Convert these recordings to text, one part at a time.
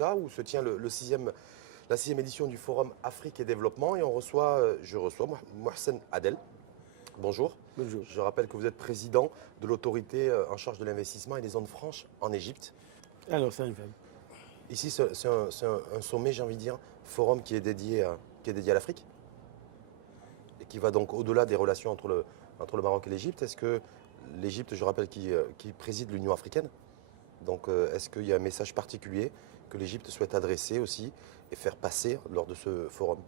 Où se tient la sixième édition du Forum Afrique et Développement et je reçois Mohsen Adel. Bonjour. Bonjour. Je rappelle que vous êtes président de l'autorité en charge de l'investissement et des zones franches en Égypte. Alors, ça me fait. Ici, c'est un sommet, j'ai envie de dire, forum qui est dédié à l'Afrique et qui va donc au-delà des relations entre le Maroc et l'Égypte. Est-ce que l'Égypte, je rappelle, qui préside l'Union africaine, donc est-ce qu'il y a un message particulier que l'Égypte souhaite adresser aussi et faire passer lors de ce forum?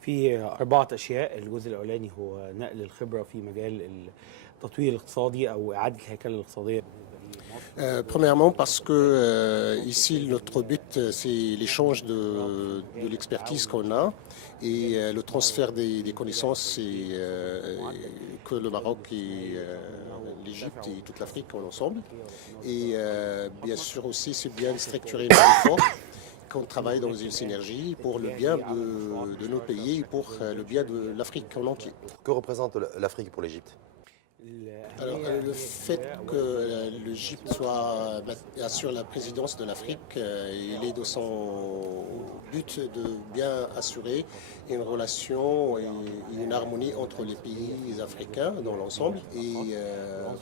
في 4 أشياء. الجزء الأولاني هو نقل الخبرة في مجال التطوير الاقتصادي أو إعادة الهيكلة الاقتصادية. Premièrement parce que ici notre but c'est l'échange de l'expertise qu'on a et le transfert des connaissances que le Maroc et l'Égypte et toute l'Afrique ont ensemble. Et bien sûr aussi c'est bien de structurer nos efforts, qu'on travaille dans une synergie pour le bien de nos pays et pour le bien de l'Afrique en entier. Que représente l'Afrique pour l'Égypte? Alors, le fait que l'Égypte assure la présidence de l'Afrique, il est de son but de bien assurer une relation et une harmonie entre les pays africains dans l'ensemble et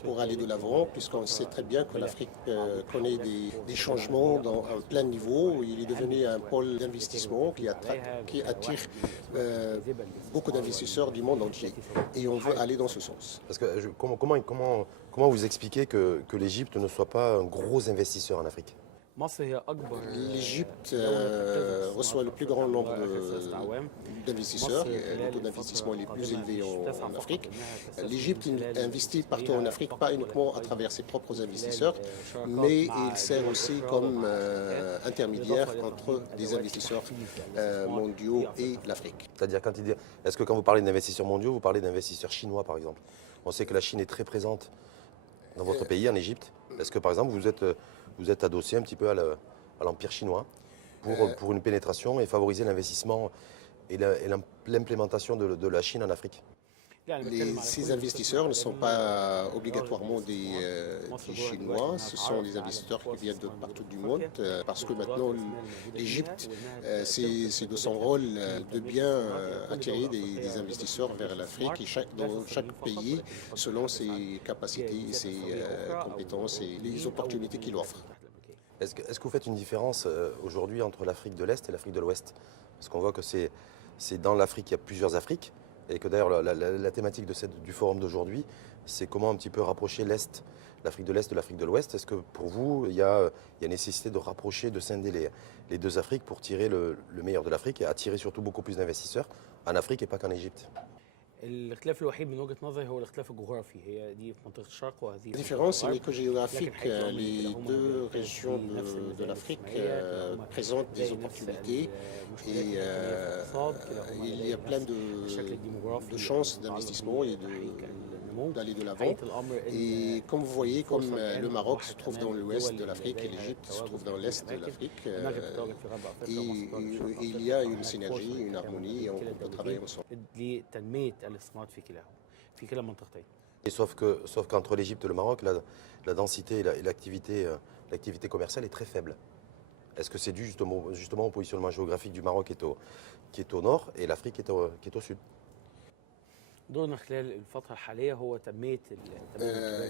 pour aller de l'avant, puisqu'on sait très bien que l'Afrique connaît des changements dans un plein niveau. Il est devenu un pôle d'investissement qui attire beaucoup d'investisseurs du monde entier et on veut aller dans ce sens. Parce que comment vous expliquez que l'Égypte ne soit pas un gros investisseur en Afrique? L'Égypte reçoit le plus grand nombre d'investisseurs. Le taux d'investissement est le plus élevé en Afrique. L'Égypte investit partout en Afrique, pas uniquement à travers ses propres investisseurs, mais il sert aussi comme intermédiaire entre des investisseurs mondiaux et l'Afrique. C'est-à-dire, est-ce que quand vous parlez d'investisseurs mondiaux, vous parlez d'investisseurs chinois par exemple? On sait que la Chine est très présente dans votre pays, en Égypte. Est-ce que par exemple vous êtes adossé un petit peu à l'empire chinois pour une pénétration et favoriser l'investissement et l'implémentation de la Chine en Afrique? Ces investisseurs ne sont pas obligatoirement des Chinois, ce sont des investisseurs qui viennent de partout du monde, parce que maintenant l'Égypte, c'est de son rôle de bien attirer des investisseurs vers l'Afrique, et dans chaque pays, selon ses capacités, ses compétences et les opportunités qu'il offre. Est-ce que vous faites une différence aujourd'hui entre l'Afrique de l'Est et l'Afrique de l'Ouest? Parce qu'on voit que c'est dans l'Afrique, il y a plusieurs Afriques. Et que d'ailleurs la thématique du forum d'aujourd'hui, c'est comment un petit peu rapprocher l'Afrique de l'Est de l'Afrique de l'Ouest. Est-ce que pour vous, il y a nécessité de rapprocher, de scinder les deux Afriques pour tirer le meilleur de l'Afrique et attirer surtout beaucoup plus d'investisseurs en Afrique et pas qu'en Égypte? الاختلاف الوحيد من وجهة نظري هو الاختلاف الجغرافي. هي دي في منطقة الشرق وهذه La différence est que géographique, les deux régions de l'Afrique présentent des opportunités et il y a plein de chances d'investissement et d'aller de l'avant. Et comme vous voyez, comme le Maroc se trouve dans l'ouest de l'Afrique et l'Égypte se trouve dans l'est de l'Afrique, et il y a une synergie, une harmonie et on peut travailler ensemble. لتنمية الاستثمارات في كلا المنطقتين. Et sauf qu'entre l'Égypte et le Maroc, la densité et l'activité commerciale est très faible. Est-ce que c'est dû justement au positionnement géographique du Maroc qui est au nord et l'Afrique qui est au sud? دورنا خلال الفترة الحالية هو تنمية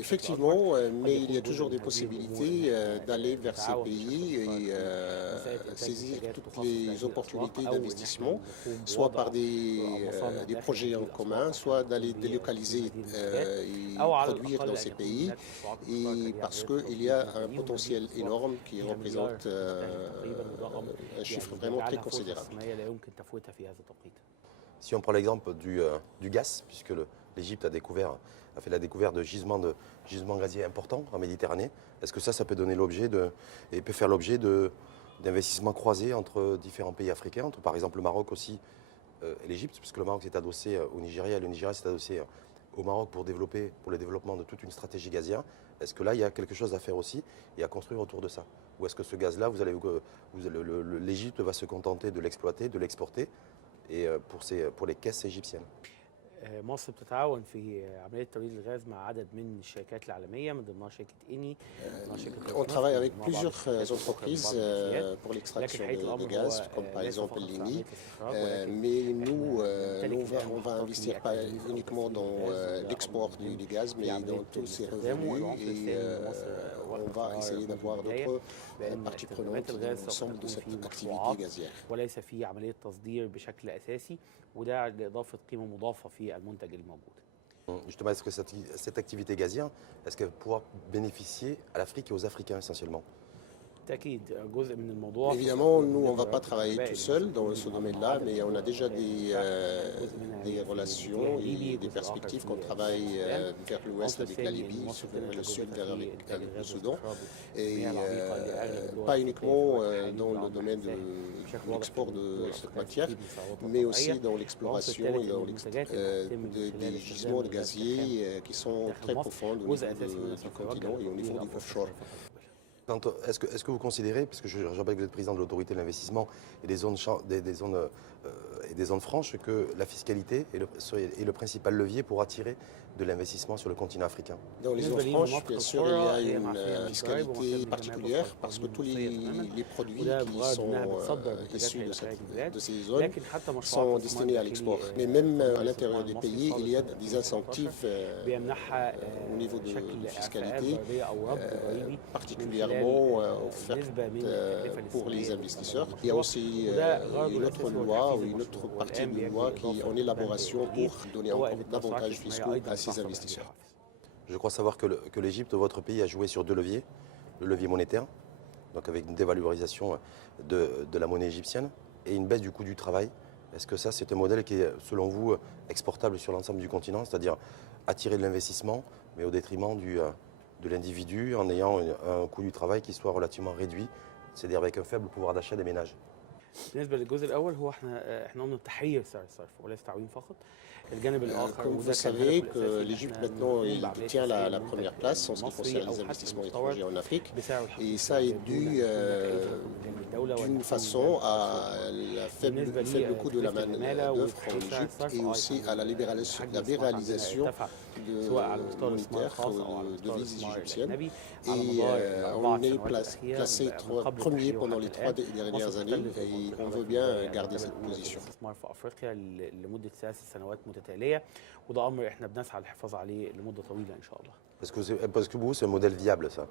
Effectivement, mais il y a toujours des possibilités d'aller vers ces pays et saisir toutes les opportunités d'investissement, soit par des projets en commun, soit d'aller délocaliser et produire dans ces pays, et parce qu'il y a un potentiel énorme qui représente un chiffre vraiment très considérable. Si on prend l'exemple du gaz, puisque l'Égypte a fait la découverte de gisements gaziers importants en Méditerranée, est-ce que ça peut donner peut faire l'objet d'investissements croisés entre différents pays africains, entre par exemple le Maroc aussi et l'Égypte, puisque le Maroc s'est adossé au Nigeria et le Nigeria s'est adossé au Maroc pour le développement de toute une stratégie gazière. Est-ce que là, il y a quelque chose à faire aussi et à construire autour de ça? Ou est-ce que ce gaz-là, l'Égypte va se contenter de l'exploiter, de l'exporter et pour les caisses égyptiennes? مصر بتتعاون في عملية توليد الغاز مع عدد من الشركات العالمية من ضمنها شركة إني، من ضمنها شركة On روسنفت، travaille من avec ضمنها بعض plusieurs الشركات الأخرى من entreprises بعض الجنسيات. pour لكن l'extraction حقيقة de الأمر gaz, هو comme par ليس exemple فقط في l'INI. عملية الاستخراج، ولكن Mais nous, احنا نمتلك on va الآن investir محطات pas لأكاديمية uniquement تخصص dans الغاز، وده l'export أمر مهم du gaz, في mais عملية dans tous ses استخدامه. revenus. والعنصر Et الثاني إن مصر on واخدة va قرار essayer منذ d'avoir البداية d'autres بأن parties استخدامات prenantes الغاز dans سوف l'ensemble de تكون في cette activité مشروعات gazière. وليس في عملية تصدير بشكل أساسي، وده لإضافة قيمة مضافة في المنتج الموجود. Justement, est-ce que cette activité gazière, est-ce qu'elle pourra bénéficier à l'Afrique et aux Africains essentiellement? بالتأكيد جزء من الموضوع. Évidemment, nous, on ne va pas travailler tout seul dans ce domaine-là, mais on a déjà des relations et des perspectives qu'on travaille vers l'ouest avec la Libye, vers le sud avec le Soudan, et pas uniquement dans le domaine de l'export de cette matière, mais aussi dans l'exploration et dans des gisements de gaziers qui sont très profonds au niveau du continent et au niveau du offshore. Est-ce que vous considérez, parce que je rappelle que vous êtes président de l'autorité de l'investissement et des zones franches, que la fiscalité est le principal levier pour attirer de l'investissement sur le continent africain? Dans les zones franches, bien sûr, il y a une fiscalité particulière parce que tous les produits qui sont issus de ces zones sont destinés à l'export. Mais même à l'intérieur des pays, il y a des incentives au niveau de fiscalité particulièrement offertes pour les investisseurs. Il y a aussi une autre loi ou une autre partie de loi qui est en élaboration pour donner encore davantage fiscaux à ces investisseurs. Je crois savoir que l'Égypte, votre pays, a joué sur deux leviers. Le levier monétaire, donc avec une dévalorisation de la monnaie égyptienne et une baisse du coût du travail. Est-ce que ça, c'est un modèle qui est, selon vous, exportable sur l'ensemble du continent, c'est-à-dire attirer de l'investissement, mais au détriment de l'individu, en ayant un coût du travail qui soit relativement réduit, c'est-à-dire avec un faible pouvoir d'achat des ménages? بالنسبه للجزء الاول هو احنا قلنا تحرير سعر الصرف وليس تعويم فقط. الجانب الاخر Comme vous savez que l'Égypte maintenant il détient la première place en ce qui concerne les investissements étrangers en Afrique et ça est dû d'une façon à la faible coût de la main-d'œuvre en Égypte et aussi à la libéralisation monétaire de devises égyptiennes. Et on est placé premier pendant les 3 dernières années et on veut bien garder cette position. الاستثمار في افريقيا لمده 3 سنوات متتاليه، وده امر احنا بنسعى للحفاظ عليه لمده طويله ان شاء الله. Parce que vous, c'est un modèle viable, ça,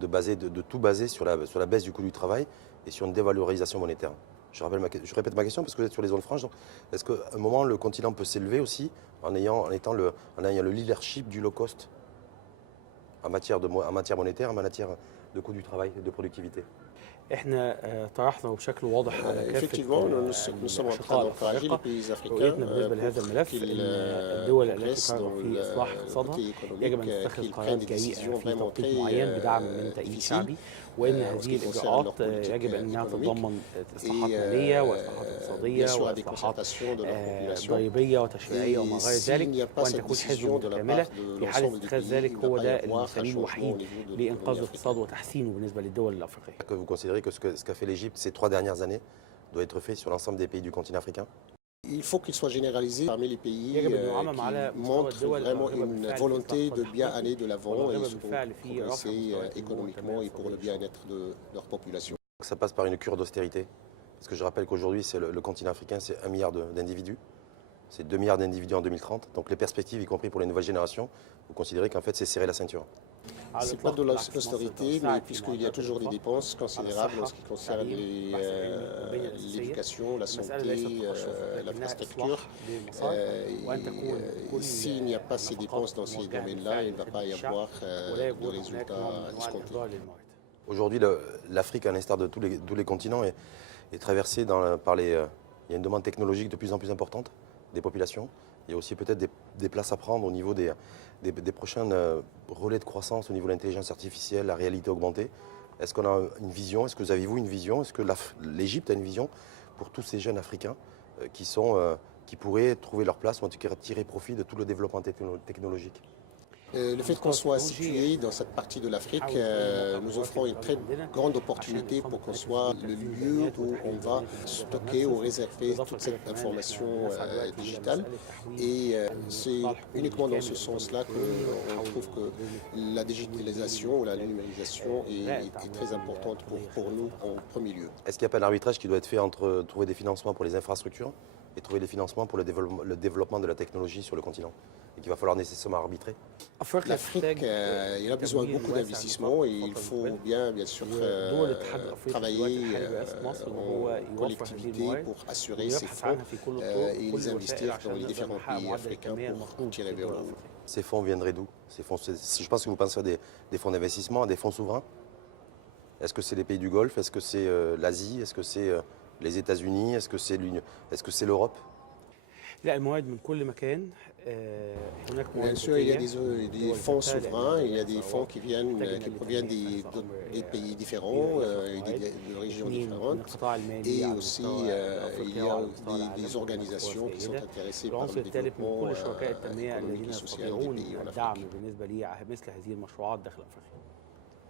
de tout baser sur la baisse du coût du travail et sur une dévalorisation monétaire. Je répète ma question parce que vous êtes sur les zones franches. Donc est-ce qu'à un moment, le continent peut s'élever aussi en ayant le leadership du low cost en matière monétaire, en matière de coût du travail et de productivité? احنا طرحنا بشكل واضح على كافه Effectivement, nous sommes en train d'encourager les pays africains بالنسبه لهذا الملف ان الدول التي ترغب في اصلاح اقتصادها يجب ان تتخذ قرارات جريئه في توقيت معين بدعم من تأييد شعبي، وان هذه الاجراءات يجب انها تتضمن اصلاحات ماليه واصلاحات اقتصاديه واصلاحات ضريبيه وتشريعيه وما غير ذلك، وان تكون حزمه متكامله. في حال اتخاذ ذلك هو ده السبيل الوحيد لانقاذ الاقتصاد وتحسينه بالنسبه للدول الافريقيه. Que vous considérez que ce qu'a fait l'Égypte ces 3 dernières années doit être fait sur l'ensemble des pays du continent africain? Il faut qu'il soit généralisé parmi les pays qui montrent vraiment une volonté de bien aller de l'avant et se progresser économiquement et pour le bien-être de leur population. Ça passe par une cure d'austérité. Parce que je rappelle qu'aujourd'hui, le continent africain, c'est 1 milliard d'individus. C'est 2 milliards d'individus en 2030. Donc les perspectives, y compris pour les nouvelles générations, vous considérez qu'en fait, c'est serrer la ceinture? Ce n'est pas de l'austérité, mais puisqu'il y a toujours des dépenses considérables en ce qui concerne l'éducation, la santé, l'infrastructure. S'il n'y a pas ces dépenses dans ces domaines-là, il ne va pas y avoir de résultats escomptés. Aujourd'hui, l'Afrique, à l'instar de tous les continents, est traversée par il y a une demande technologique de plus en plus importante des populations. Il y a aussi peut-être des places à prendre au niveau des prochains relais de croissance au niveau de l'intelligence artificielle, la réalité augmentée. Est-ce qu'on a une vision? Est-ce que vous avez une vision? Est-ce que l'Égypte a une vision pour tous ces jeunes Africains qui pourraient trouver leur place ou en tout cas tirer profit de tout le développement technologique? Le fait qu'on soit situé dans cette partie de l'Afrique nous offrant une très grande opportunité pour qu'on soit le lieu où on va stocker ou réserver toute cette information digitale. Et c'est uniquement dans ce sens-là qu'on trouve que la digitalisation ou la numérisation est très importante pour nous en premier lieu. Est-ce qu'il n'y a pas l'arbitrage qui doit être fait entre trouver des financements pour les infrastructures et trouver des financements pour le développement de la technologie sur le continent et qu'il va falloir nécessairement arbitrer? L'Afrique, il a besoin de beaucoup d'investissements et il faut bien sûr travailler en collectivité pour assurer ces fonds et les investir dans les différents pays africains pour tirer vers le haut. Ces fonds viendraient d'où? Je pense que vous pensez à des fonds d'investissement, à des fonds souverains. Est-ce que c'est les pays du Golfe? Est-ce que c'est l'Asie? Est-ce que c'est les États-Unis? Est-ce que c'est l'Union? Est-ce que c'est l'Europe? Bien sûr, il y a des fonds souverains, il y a des fonds qui proviennent des pays différents, de régions différentes. Et aussi, il y a des organisations qui sont intéressées par le développement économique et social des pays en Afrique.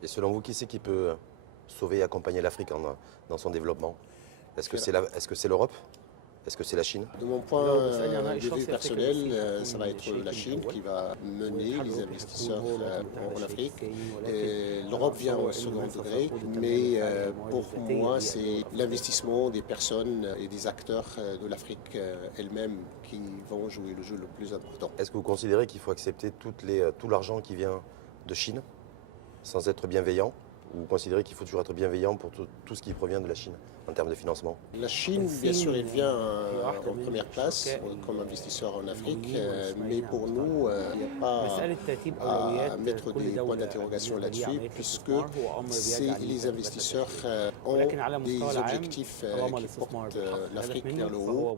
Et selon vous, qui c'est qui peut sauver et accompagner l'Afrique dans son développement? Est-ce que c'est l'Europe? Est-ce que c'est la Chine? De mon point de vue personnel, ça va être la Chine qui va mener les investisseurs en Afrique. L'Europe vient au second degré, mais pour moi, c'est l'investissement des personnes et des acteurs de l'Afrique elle-même qui vont jouer le jeu le plus important. Est-ce que vous considérez qu'il faut accepter tout l'argent qui vient de Chine sans être bienveillant? Ou vous considérez qu'il faut toujours être bienveillant pour tout ce qui provient de la Chine en termes de financement? La Chine, bien sûr, elle vient en première place comme investisseur en Afrique, mais pour nous, il n'y a pas à mettre des points d'interrogation là-dessus, puisque les investisseurs ont des objectifs qui portent l'Afrique vers le haut.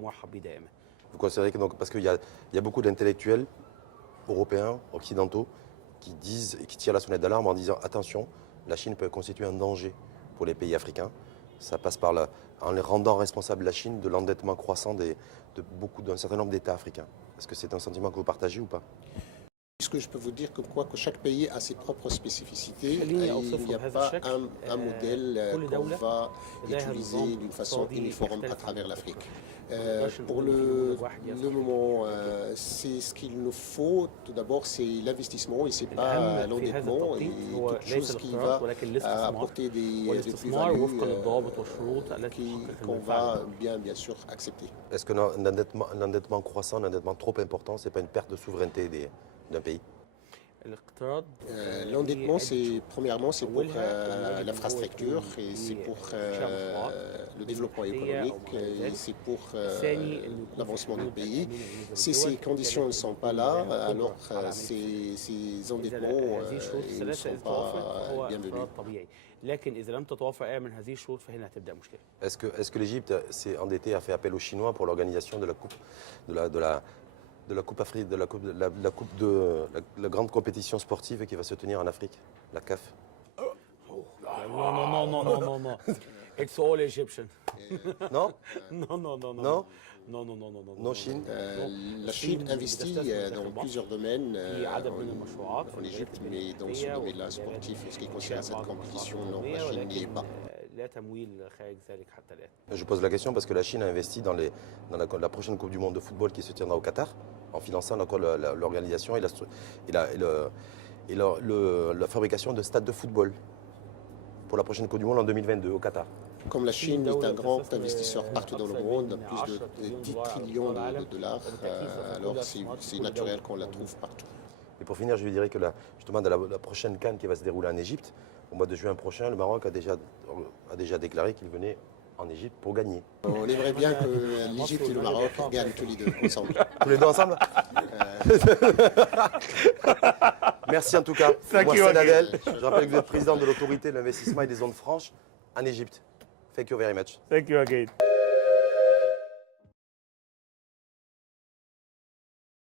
Vous considérez que, parce qu'il y a beaucoup d'intellectuels européens, occidentaux, qui disent et qui tirent la sonnette d'alarme en disant attention, la Chine peut constituer un danger pour les pays africains. Ça passe en les rendant responsables, la Chine, de l'endettement croissant d'un certain nombre d'États africains. Est-ce que c'est un sentiment que vous partagez ou pas? Puisque je peux vous dire que chaque pays a ses propres spécificités, il n'y a pas un modèle qu'on va utiliser d'une façon uniforme à travers l'Afrique. Pour le moment, c'est ce qu'il nous faut. Tout d'abord, c'est l'investissement et c'est pas l'endettement et quelque chose qui va apporter des plus-values qu'on va bien sûr accepter. Est-ce que l'endettement croissant, l'endettement trop important, c'est pas une perte de souveraineté d'un pays? L'endettement, premièrement, c'est pour l'infrastructure et c'est pour le développement économique et c'est pour l'avancement du pays. Si ces conditions ne sont pas là, alors ces endettements ne sont pas bienvenus. Est-ce que l'Égypte s'est endettée, a fait appel aux Chinois pour l'organisation de la coupe de la Coupe Afrique, la grande compétition sportive qui va se tenir en Afrique, la CAF? Non. It's all Egyptian. Non? Non. Non, Chine? La Chine investit dans plusieurs domaines en Égypte, mais dans ce domaine-là sportif, en ce qui concerne cette compétition, non, la Chine n'y est pas. Je pose la question parce que la Chine a investi dans la prochaine Coupe du Monde de football qui se tiendra au Qatar, en finançant l'organisation et la fabrication de stades de football pour la prochaine Coupe du Monde en 2022 au Qatar. Comme la Chine est un grand investisseur partout dans le monde, plus de 10 trillions de dollars, alors c'est naturel qu'on la trouve partout. Et pour finir, je lui dirais que justement, dans la prochaine CAN qui va se dérouler en Égypte, au mois de juin prochain, le Maroc a déjà déclaré qu'il venait en Égypte pour gagner. On aimerait bien que l'Égypte et le Maroc gagnent tous les deux ensemble. Tous les deux ensemble? Merci en tout cas. Moi, c'est Nadel. Je rappelle que vous êtes président de l'autorité de l'investissement et des zones franches en Égypte. Thank you very much. Thank you again.